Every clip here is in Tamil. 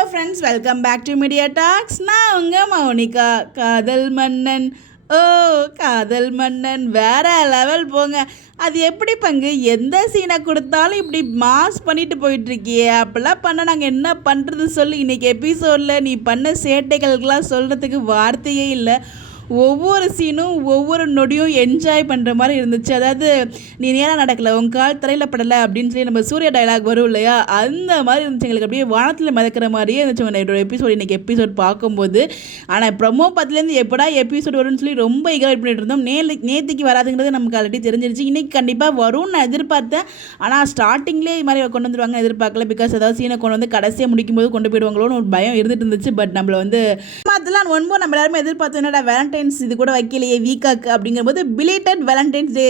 Hello friends, welcome back to media talks. நான் உங்கள் மௌனிகா. காதல் மன்னன், ஓ காதல் மன்னன் வேற லெவல் போங்க. அது எப்படி பங்கு, எந்த சீனை கொடுத்தாலும் இப்படி மாஸ் பண்ணிட்டு போயிட்டுருக்கியே, அப்போல்லாம் பண்ண நாங்கள் என்ன பண்ணுறது சொல்லி. இன்றைக்கி எபிசோடில் நீ பண்ண சேட்டைகளுக்கெல்லாம் சொல்கிறதுக்கு வார்த்தையே இல்லை. ஒவ்வொரு சீனும் ஒவ்வொரு நொடியும் என்ஜாய் பண்ணுற மாதிரி இருந்துச்சு. அதாவது நீ நேராக நடக்கலை, உன் கால் தரையில் படலை அப்படின்னு சொல்லி நம்ம சூர்யா டைலாக் வரும் இல்லையா, அந்த மாதிரி இருந்துச்சு. எங்களுக்கு அப்படியே வானத்தில் மிதக்கிற மாதிரியே இருந்துச்சு என்னோட எபிசோட், இன்றைக்கி எபிசோட் பார்க்கும்போது. ஆனால் ப்ரொமோ பத்துலேருந்து எப்படா எபிசோட் வரும்னு சொல்லி ரொம்ப இகவேட் பண்ணிட்டு இருந்தோம். நேற்றுக்கு வராதுங்கிறது நமக்கு ஆல்ரெடி தெரிஞ்சிருச்சு. இன்றைக்கி கண்டிப்பாக வரும்னு நான் எதிர்பார்த்தேன். ஆனால் ஸ்டார்டிங்லேயே இது மாதிரி கொண்டு வந்துருவாங்க எதிர்பார்க்கல. பிகாஸ் ஏதாவது சீனை கொண்டு வந்து கடைசியாக முடிக்கும் போது கொண்டு போயிடுவாங்களோன்னு ஒரு பயம் இருந்துட்டு இருந்துச்சு. பட் நம்மளை வந்து அதெல்லாம் ஒன்போ நம்ம எல்லாருமே எதிர்பார்த்தோம். என்னடா வேலண்டைன்ஸ் இது கூட வைக்கலையே வீக்காக்கு அப்படிங்கும்போது பிலேட்டட் வேலண்டைன்ஸ் டே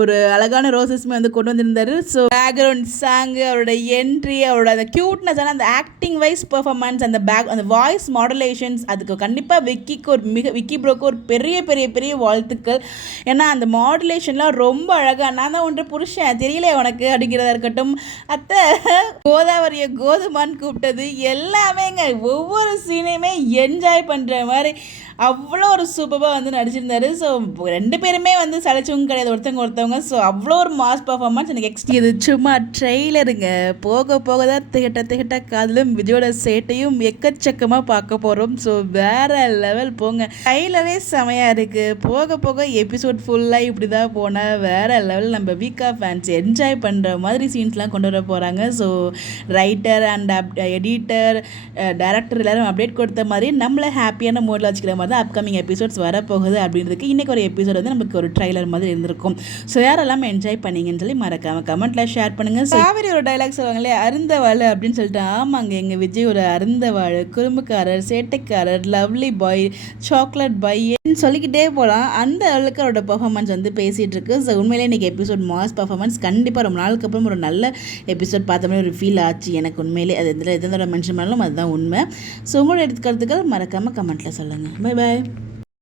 ஒரு அழகான ரோசஸ்மே வந்து கொண்டு வந்திருந்தாரு. ஸோ பேக்ரவுண்ட் சாங்கு, அவரோட என்ட்ரி, அவரோட அந்த க்யூட்னஸ், ஆனால் அந்த ஆக்டிங் வைஸ் பெர்ஃபார்மன்ஸ், அந்த வாய்ஸ் மாடுலேஷன்ஸ், அதுக்கு கண்டிப்பாக விக்கி ப்ரோக்கு ஒரு பெரிய பெரிய பெரிய வாழ்த்துக்கள். ஏன்னா அந்த மாடுலேஷன்லாம் ரொம்ப அழகாக, நான் தான் ஒன்று புருஷன் தெரியல உனக்கு அப்படிங்கிறதா இருக்கட்டும், அத்தை கோதாவரியை கோதுமான்னு கூப்பிட்டது எல்லாமேங்க, ஒவ்வொரு சீனையுமே என்ஜாய் பண்ணுற மாதிரி அவ்வளோ ஒரு சூப்பராக வந்து நடிச்சிருந்தாரு. ஸோ ரெண்டு பேருமே வந்து சளைச்சவங்க கிடையாது, ஒருத்தவங்க. ஸோ அவ்வளோ ஒரு மாஸ் பர்ஃபார்மன்ஸ் எனக்கு இது சும்மா ட்ரெய்லருங்க. போக போக தான் திகட்ட காதலும் விஜயோட சேட்டையும் எக்கச்சக்கமாக பார்க்க போகிறோம். ஸோ வேறு லெவல் போங்க, ட்ரெய்லரே செமையாக இருக்குது. போக போக எபிசோட் ஃபுல்லாக இப்படி தான் போனால் வேறு லெவல். நம்ம வீக்கா ஃபேன்ஸ் என்ஜாய் பண்ணுற மாதிரி சீன்ஸ்லாம் கொண்டு வர போகிறாங்க. So writer and editor, director எல்லோரும் அப்டேட் கொடுத்த மாதிரி நம்மளை ஹாப்பியான மோடில் வச்சுக்கிற மாதிரி தான் அப்கமிங் எபிசோட்ஸ் வரப்போகுது அப்படின்றதுக்கு இன்றைக்கி ஒரு எபிசோட் வந்து நமக்கு ஒரு ட்ரைலர் மாதிரி இருந்திருக்கும். ஸோ யாரெல்லாம் என்ஜாய் பண்ணீங்கன்னு சொல்லி மறக்காம கமெண்ட்டில் ஷேர் பண்ணுங்கள். காவேரி ஒரு டைலாக் சொல்லுவாங்களே, அருந்தவாள் அப்படின்னு சொல்லிட்டு. ஆமாங்க, எங்கள் விஜய் ஒரு அருந்தவாள், குறும்புக்காரர், சேட்டைக்காரர், லவ்லி பாய், சாக்லேட் பாய் சொல்லிக்கிட்டே போகலாம். அந்த அளவுக்கு அவரோட பர்ஃபார்மன்ஸ் வந்து பேசிகிட்டு இருக்கு. ஸோ உண்மையிலே இன்றைக்கி எபிசோட் மாஸ் பர்ஃபார்மன்ஸ் கண்டிப்பாக ரொம்ப நாளுக்கு அப்புறம் ஒரு நல்ல எபிசோட் பார்த்த மாதிரி ஒரு ஃபீல் ஆச்சு எனக்கு உண்மையிலே. அது எந்த மென்ஷன் பண்ணாலும் அதுதான் உண்மை. ஸோ உங்களோட கருத்துக்கள் மறக்காமல் கமெண்ட்டில் சொல்லுங்கள். Bye bye.